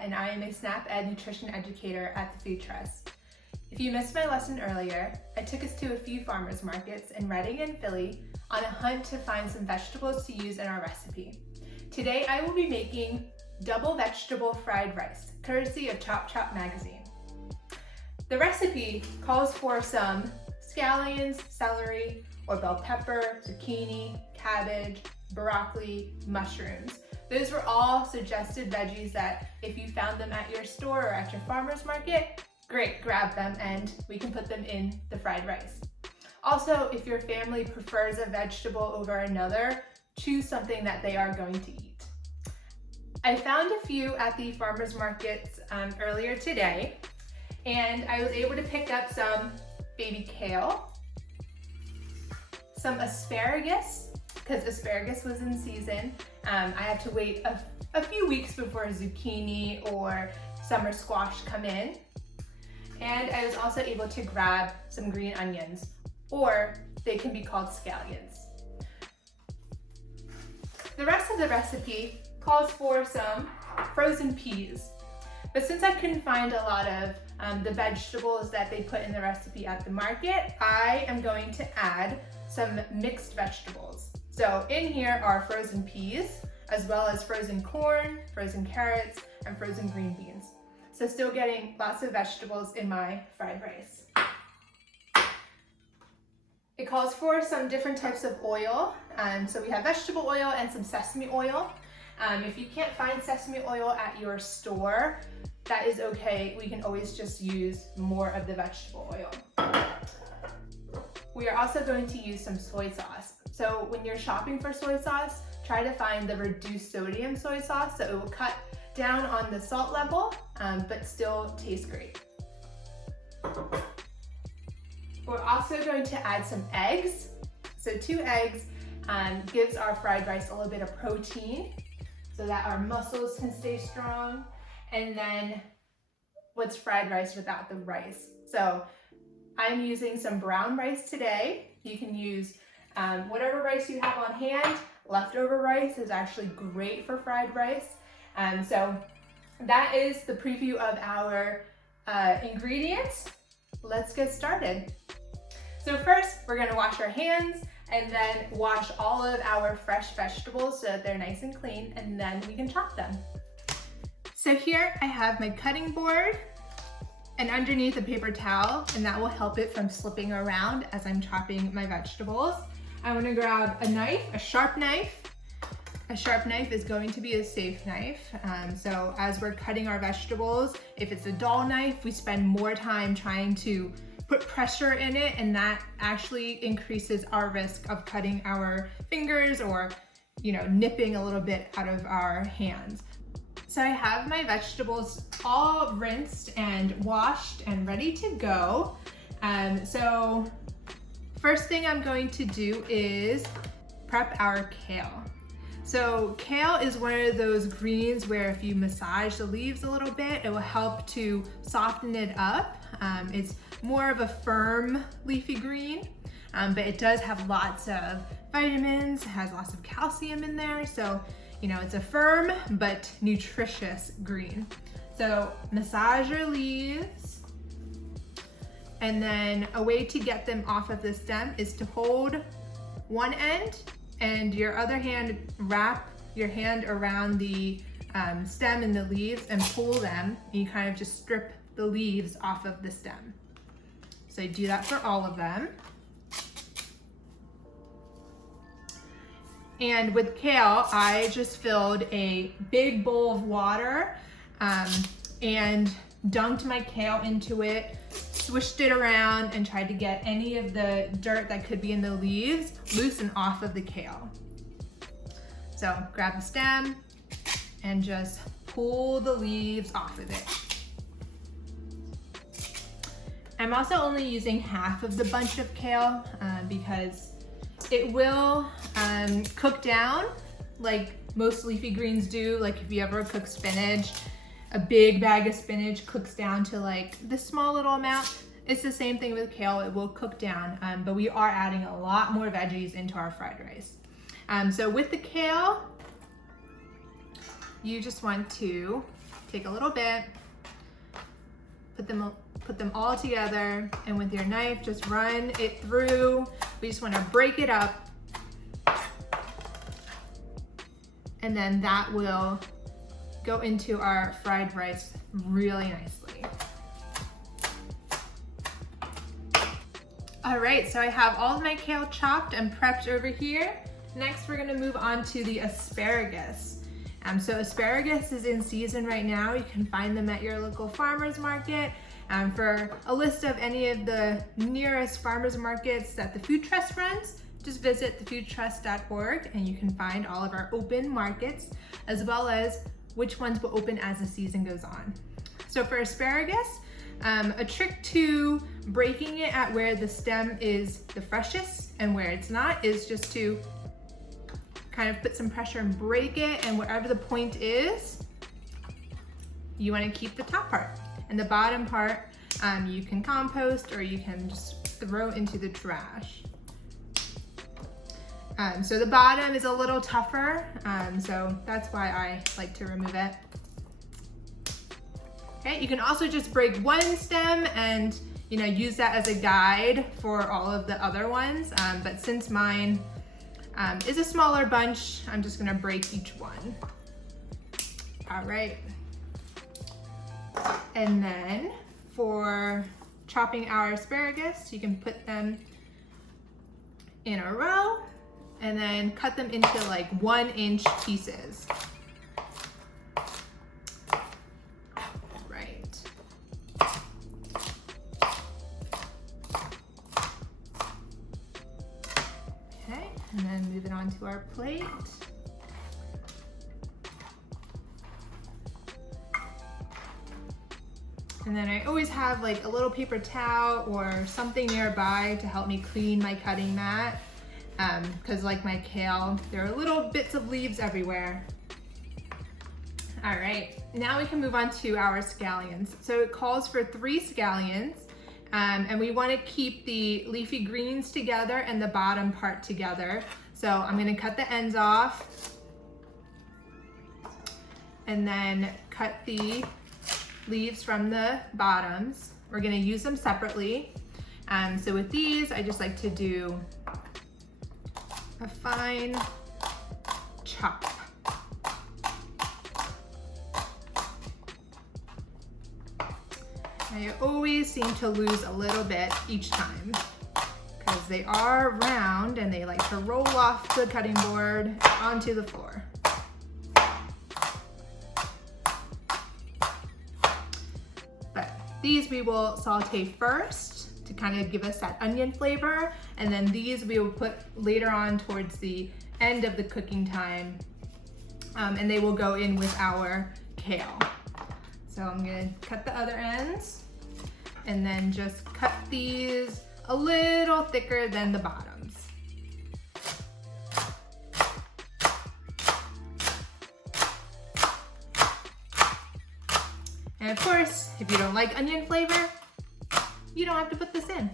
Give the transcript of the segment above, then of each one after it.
Paulette, and I am a SNAP Ed nutrition educator at the Food Trust. If you missed my lesson earlier, I took us to a few farmers markets in Reading and Philly on a hunt to find some vegetables to use in our recipe. Today I will be making double vegetable fried rice, courtesy of Chop Chop magazine. The recipe calls for some scallions, celery, or bell pepper, zucchini, cabbage, broccoli, mushrooms. Those were all suggested veggies that if you found them at your store or at your farmer's market, great, grab them and we can put them in the fried rice. Also, if your family prefers a vegetable over another, choose something that they are going to eat. I found a few at the farmer's markets earlier today, and I was able to pick up some baby kale, some asparagus, because asparagus was in season. I had to wait a few weeks before zucchini or summer squash come in. And I was also able to grab some green onions, or they can be called scallions. The rest of the recipe calls for some frozen peas. But since I couldn't find a lot of the vegetables that they put in the recipe at the market, I am going to add some mixed vegetables. So in here are frozen peas, as well as frozen corn, frozen carrots, and frozen green beans. So still getting lots of vegetables in my fried rice. It calls for some different types of oil. So we have vegetable oil and some sesame oil. If you can't find sesame oil at your store, that is okay. We can always just use more of the vegetable oil. We are also going to use some soy sauce. So when you're shopping for soy sauce, try to find the reduced sodium soy sauce so it will cut down on the salt level, but still taste great. We're also going to add some eggs. So 2 eggs gives our fried rice a little bit of protein so that our muscles can stay strong. And then what's fried rice without the rice? So I'm using some brown rice today. You can use whatever rice you have on hand. Leftover rice is actually great for fried rice. So that is the preview of our ingredients. Let's get started. So first, we're gonna wash our hands and then wash all of our fresh vegetables so that they're nice and clean, and then we can chop them. So here I have my cutting board and underneath a paper towel, and that will help it from slipping around as I'm chopping my vegetables. I want to grab a knife, a sharp knife. A sharp knife is going to be a safe knife. So as we're cutting our vegetables, if it's a dull knife, we spend more time trying to put pressure in it, and that actually increases our risk of cutting our fingers or, nipping a little bit out of our hands. So I have my vegetables all rinsed and washed and ready to go. So first thing I'm going to do is prep our kale. So kale is one of those greens where if you massage the leaves a little bit, it will help to soften it up. It's more of a firm leafy green, but it does have lots of vitamins, has lots of calcium in there. So, it's a firm but nutritious green. So massage your leaves, and then a way to get them off of the stem is to hold one end and your other hand, wrap your hand around the stem and the leaves and pull them. And you kind of just strip the leaves off of the stem. So I do that for all of them. And with kale, I just filled a big bowl of water and dunked my kale into it, swished it around, and tried to get any of the dirt that could be in the leaves loose and off of the kale. So grab the stem and just pull the leaves off of it. I'm also only using half of the bunch of kale because it will cook down like most leafy greens do. Like if you ever cook spinach, a big bag of spinach cooks down to like this small little amount. It's the same thing with kale, it will cook down, but we are adding a lot more veggies into our fried rice. So with the kale, you just want to take a little bit, put them all together, and with your knife, just run it through. We just want to break it up. And then that will go into our fried rice really nicely. All right, so I have all of my kale chopped and prepped over here. Next, we're gonna move on to the asparagus. So asparagus is in season right now. You can find them at your local farmer's market. For a list of any of the nearest farmer's markets that the Food Trust runs, just visit veggie-filled.at and you can find all of our open markets, as well as which ones will open as the season goes on. So for asparagus, a trick to breaking it at where the stem is the freshest and where it's not is just to kind of put some pressure and break it, and wherever the point is, you want to keep the top part. And the bottom part, you can compost or you can just throw into the trash. So the bottom is a little tougher, so that's why I like to remove it. Okay, you can also just break one stem and use that as a guide for all of the other ones, but since mine is a smaller bunch, I'm just gonna break each one. All right. And then for chopping our asparagus, you can put them in a row and then cut them into like 1-inch pieces. Right. Okay, and then move it onto our plate. And then I always have like a little paper towel or something nearby to help me clean my cutting mat. Because like my kale, there are little bits of leaves everywhere. All right, now we can move on to our scallions. So it calls for 3 scallions, and we want to keep the leafy greens together and the bottom part together. So I'm going to cut the ends off and then cut the leaves from the bottoms. We're going to use them separately. So with these, I just like to do a fine chop. I always seem to lose a little bit each time because they are round and they like to roll off the cutting board onto the floor. But these we will saute first to kind of give us that onion flavor, and then these we will put later on towards the end of the cooking time, and they will go in with our kale. So I'm gonna cut the other ends and then just cut these a little thicker than the bottoms. And of course, if you don't like onion flavor, you don't have to put this in.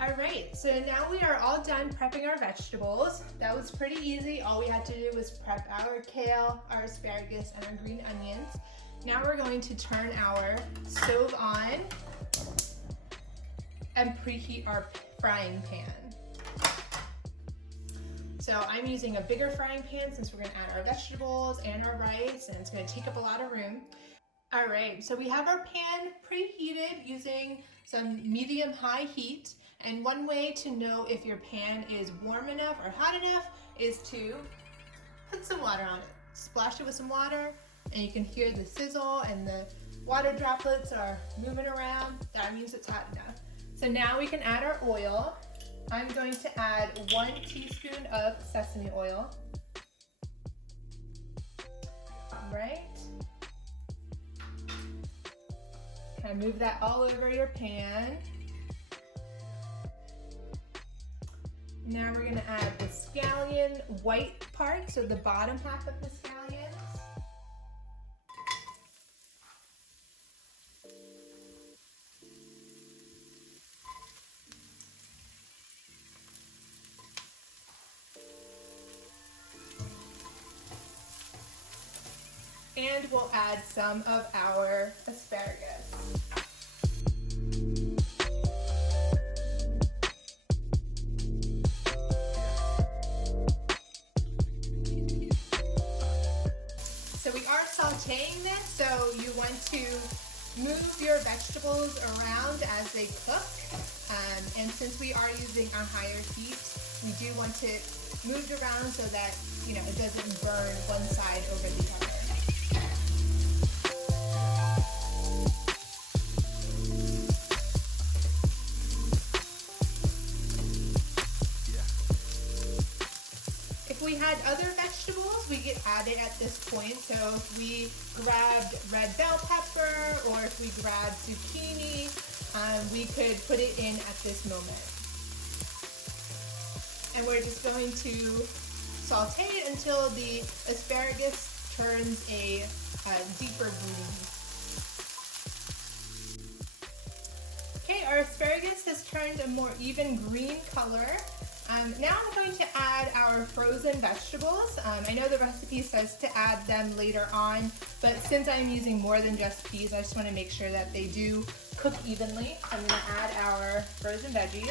All right, so now we are all done prepping our vegetables. That was pretty easy. All we had to do was prep our kale, our asparagus, and our green onions. Now we're going to turn our stove on and preheat our frying pan. So I'm using a bigger frying pan since we're gonna add our vegetables and our rice, and it's gonna take up a lot of room. All right, so we have our pan preheated using some medium-high heat. And one way to know if your pan is warm enough or hot enough is to put some water on it. Splash it with some water, and you can hear the sizzle and the water droplets are moving around. That means it's hot enough. So now we can add our oil. I'm going to add 1 teaspoon of sesame oil. All right. Kind of move that all over your pan. Now we're gonna add the scallion white part, so the bottom half of the scallions. we'll add some of our asparagus. So we are sauteing this, so you want to move your vegetables around as they cook. And since we are using a higher heat, we do want to move it around so that, you know, it doesn't burn one side over the other. If we had other vegetables, we could add it at this point. So if we grabbed red bell pepper or if we grabbed zucchini, we could put it in at this moment. And we're just going to saute it until the asparagus turns a deeper green. Okay, our asparagus has turned a more even green color. Now I'm going to add our frozen vegetables. I know the recipe says to add them later on, but since I'm using more than just peas, I just want to make sure that they do cook evenly. I'm going to add our frozen veggies.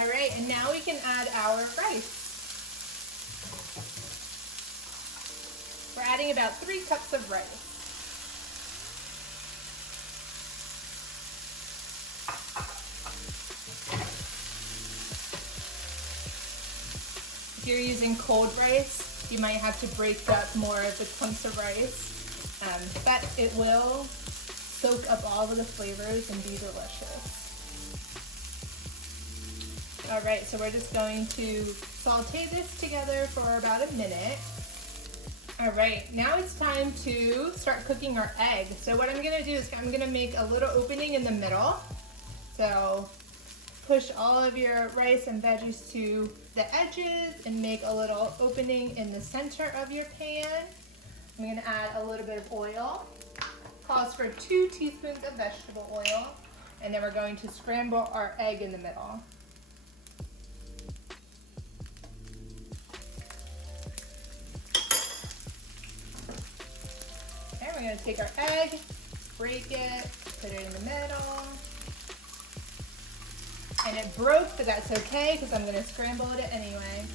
All right, and now we can add our rice. We're adding about 3 cups of rice. If you're using cold rice, you might have to break up more of the chunks of rice, but it will soak up all of the flavors and be delicious. All right, so we're just going to saute this together for about a minute. All right, now it's time to start cooking our egg. So what I'm gonna do is I'm gonna make a little opening in the middle. So push all of your rice and veggies to the edges and make a little opening in the center of your pan. I'm gonna add a little bit of oil. Calls for 2 teaspoons of vegetable oil. And then we're going to scramble our egg in the middle. We're going to take our egg, break it, put it in the middle. And it broke, but that's okay because I'm going to scramble it anyway.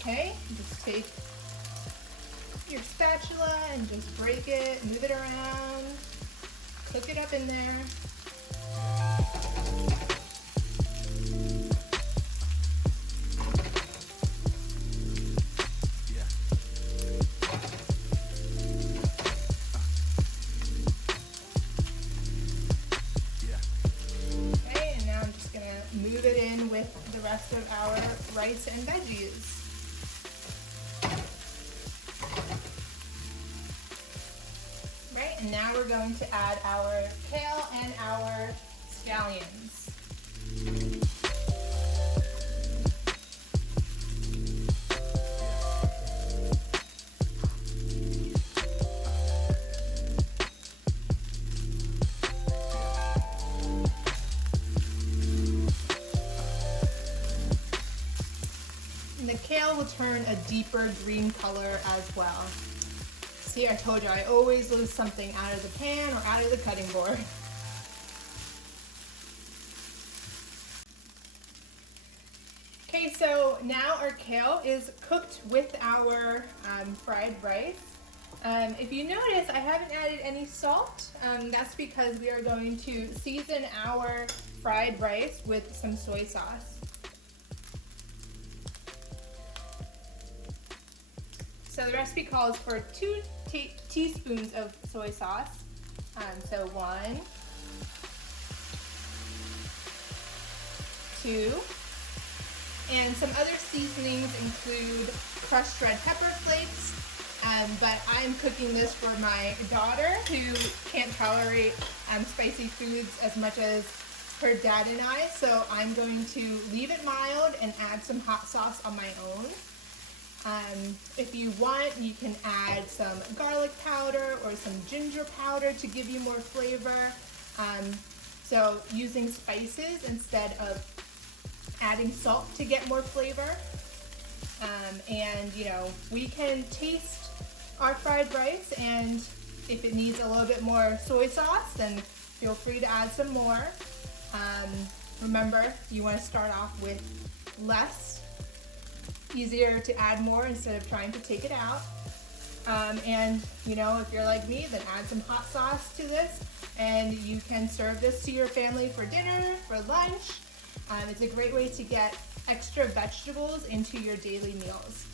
Okay, just take your spatula and just break it, move it around, cook it up in there. Move it in with the rest of our rice and veggies. Right, and now we're going to add our kale and our scallions. The kale will turn a deeper green color as well. See, I told you, I always lose something out of the pan or out of the cutting board. Okay, so now our kale is cooked with our fried rice. If you notice, I haven't added any salt. That's because we are going to season our fried rice with some soy sauce. So the recipe calls for 2 teaspoons of soy sauce. So 1, 2, and some other seasonings include crushed red pepper flakes, but I'm cooking this for my daughter who can't tolerate spicy foods as much as her dad and I, so I'm going to leave it mild and add some hot sauce on my own. If you want, you can add some garlic powder or some ginger powder to give you more flavor. So using spices instead of adding salt to get more flavor. And you know, we can taste our fried rice, and if it needs a little bit more soy sauce, then feel free to add some more. Remember, you want to start off with less, easier to add more instead of trying to take it out. And you know, if you're like me, then add some hot sauce to this, and you can serve this to your family for dinner, for lunch. It's a great way to get extra vegetables into your daily meals.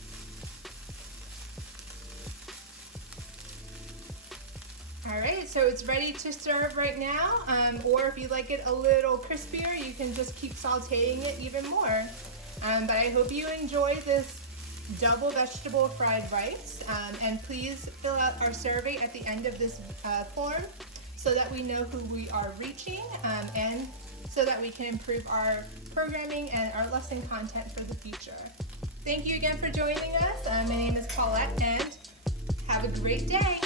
All right, so it's ready to serve right now, or if you like it a little crispier, you can just keep sauteing it even more. But I hope you enjoyed this double vegetable fried rice, and please fill out our survey at the end of this form so that we know who we are reaching, and so that we can improve our programming and our lesson content for the future. Thank you again for joining us. My name is Paulette, and have a great day.